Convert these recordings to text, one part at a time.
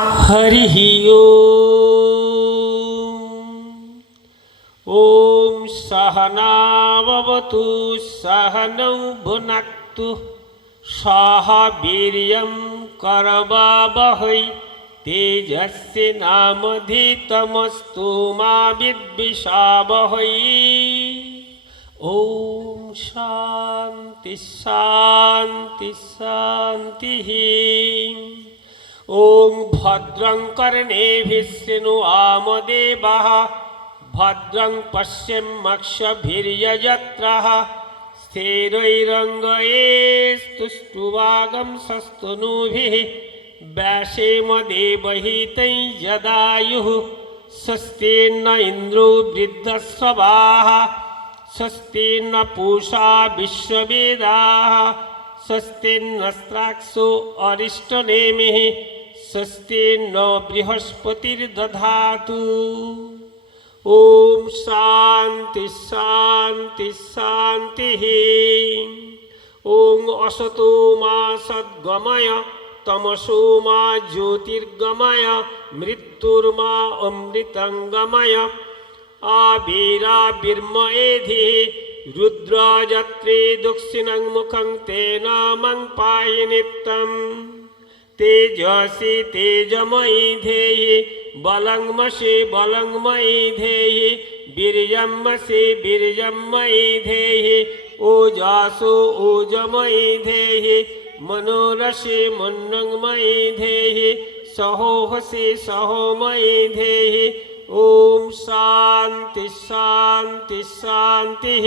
हरिः ॐ सहनावतु सहनौ भुनक्तु सह वीर्यं करवावहै तेजस्य नामधितमस्तु मा विद्विषावहै ॐ शान्ति शान्ति शान्तिः ॐ भद्रं कर्णेभिस्विनु आमदेवः भद्रं पश्चिमक्षभिर्यजत्राः स्थिरैरङ्गये स्तुष्टुवागं सस्तुनुभिः वैषेमदेवहितै जदायुः इन्द्रो वृद्धस्वभाः स्वस्तेर्न पूषा विश्ववेदाः स्वस्तेनस्राक्षोऽष्टनेमिः स्वस्ति न बृहस्पतिर्दधातु ॐ शान्ति शान्ति, शान्तिः ॐ असतो मा सद्गमय, तमसो मा ज्योतिर्गमय मृत्युर्मा अमृतङ्गमय। आविराविर्मयेधिः रुद्राजत्रे दक्षिणं मुखं तेन मं पाहि नित्यम्। तेजसि तेजमयी धेहि बलङ्मसि बलङ्मयि धेहि वीर्यमसि वीर्यमयि धेहि ओजासो ओजमयि धेहि मनोरसि मन्नङ्मयि धेहि सहोहसि सहोमयि धेहि ॐ शान्ति शान्ति शान्तिः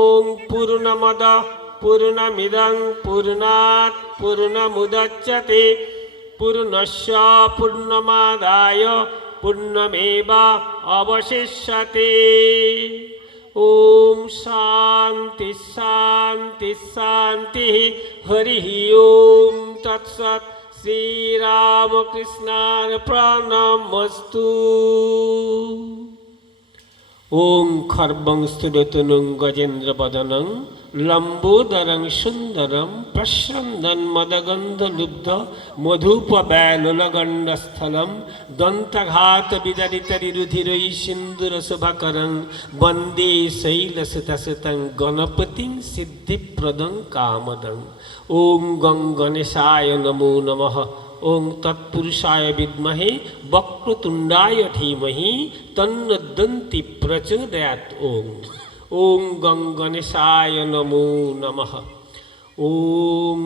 ॐ पूर्णमद। পূর্ণমিদং পূর্ণাৎ পূর্ণমুদচ্যতে পূর্ণস্য পূর্ণমাদায় পূর্ণমেব অবশিষ্যতে ওম শান্তি শান্তি শান্তি হরি ওম তৎসৎ শ্রীরামকৃষ্ণার প্রণমস্তু ওং খর্বং স্থুরতনুং গজেন্দ্র বদনং লম্বোদরং সুন্দরম প্রসন্দন মদগন্ধলুব্ধ মধুপব্যালগণ্ডস্থলম দন্তঘাত বিদরিতরিরুধিরৈ সিন্দুরশুভকরং বন্দে শৈলসুতসুতং গণপতিং সিদ্ধিপ্রদং কামদং। ওং গং গণেশায় নমো নমঃ। ओं तत्पुरुषाय विद्महे वक्रतुंडाय धीमहि तन्नदंती प्रचोदयात ओं ओं गंगणेशा नमो नमः। ॐ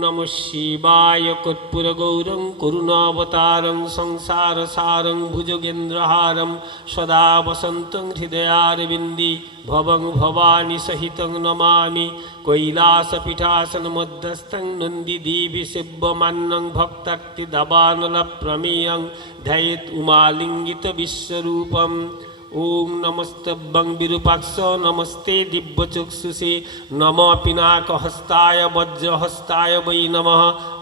नमः शिवाय कर्पूरगौरं करुणावतारं संसारसारं भुजगेन्द्रहारं सदा वसन्तं हृदयारविन्दि भवं भवानि सहितं नमामि कैलासपीठासनमध्यस्थं नन्दिदेवि शिवमान्नं भक्ताक्तिदवानलप्रमेयं ध्यायेत् उमालिङ्गितविश्वरूपम् ওম নমস্তব্যং বিরূপাক্ষ, নমস্তে দিব্যচক্ষুষে নম পিনাকহস্তায় বজ্রহস্তায় বৈ নম।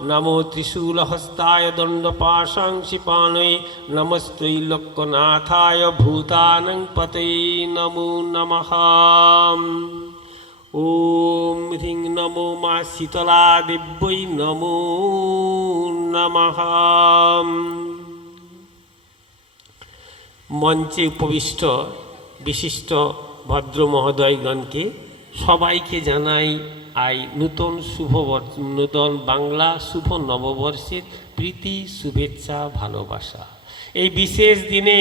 নমো ত্রিশূলহস্তায় দণ্ডপাশাংসি পাণয়ে নমস্তৈ লোকনাথায় ভূতানং পতে নমো নমঃ। ওম হ্রিং নমো মা শীতলা দিব্যৈ নমো নমঃ। মঞ্চে উপবিষ্ট বিশিষ্ট ভদ্র মহোদয়গণকে সবাইকে জানাই আই নূতন শুভ নূতন বাংলা শুভ নববর্ষের প্রীতি, শুভেচ্ছা, ভালোবাসা। এই বিশেষ দিনে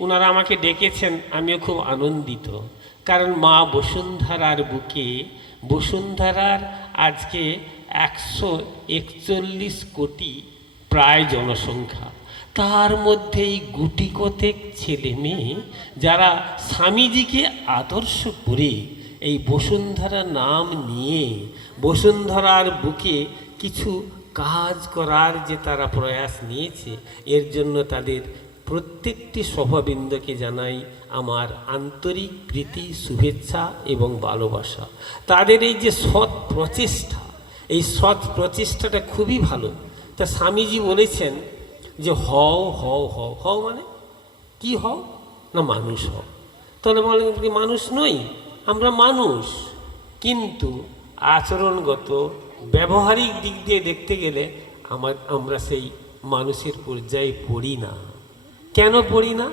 ওনারা আমাকে ডেকেছেন, আমিও খুব আনন্দিত। কারণ মা বসুন্ধরার বুকে, বসুন্ধরার আজকে একশো একচল্লিশ কোটি প্রায় জনসংখ্যা। তার মধ্যেই গুটি কতেক ছেলে মেয়ে যারা স্বামীজিকে আদর্শ করে এই বসুন্ধরা নাম নিয়ে বসুন্ধরার বুকে কিছু কাজ করার যে তারা প্রয়াস নিয়েছে, এর জন্য তাদের প্রত্যেকটি সভাবৃন্দকে জানাই আমার আন্তরিক প্রীতি, শুভেচ্ছা এবং ভালোবাসা। তাদের এই যে সৎ প্রচেষ্টা, এই সৎ প্রচেষ্টাটা খুবই ভালো। তা স্বামীজি বলেছেন যে হও হও হও। হও মানে? কি হও? না, মানুষ হও। তাহলে বলেন কি মানুষ নই, আমরা মানুষ। কিন্তু আচরণগত, ব্যবহারিক দিক দিয়ে দেখতে গেলে আমার, আমরা সেই মানুষের পর্যায়ে পড়ি না। কেন পড়ি না?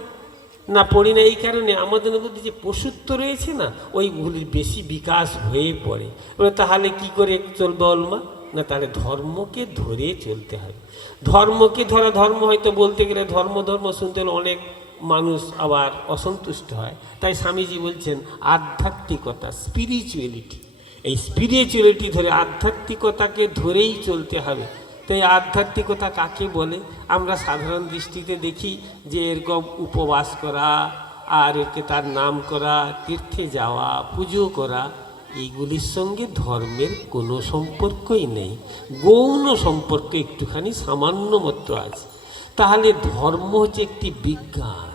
না, পড়ি না এই কারণে আমাদের মধ্যে যে পশুত্ব রয়েছে না, ওইগুলির বেশি বিকাশ হয়ে পড়ে। তাহলে কি করে চলবে অলমা না, তাহলে ধর্মকে ধরে চলতে হবে ধর্মকে ধরা, ধর্ম হয়তো বলতে গেলে ধর্ম ধর্ম শুনতে হলে অনেক মানুষ আবার অসন্তুষ্ট হয়। তাই স্বামীজি বলছেন, আধ্যাত্মিকতা স্পিরিচুয়ালিটি এই স্পিরিচুয়ালিটি ধরে আধ্যাত্মিকতাকে ধরেই চলতে হবে। তাই আধ্যাত্মিকতা কাকে বলে? আমরা সাধারণ দৃষ্টিতে দেখি যে এরকম উপবাস করা, আর একে তার নাম করা, তীর্থে যাওয়া, পুজো করা এইগুলির সঙ্গে ধর্মের কোনো সম্পর্কই নেই, গৌণ সম্পর্ক একটুখানি সামান্য মাত্র আছে। তাহলে ধর্ম হচ্ছে একটি বিজ্ঞান।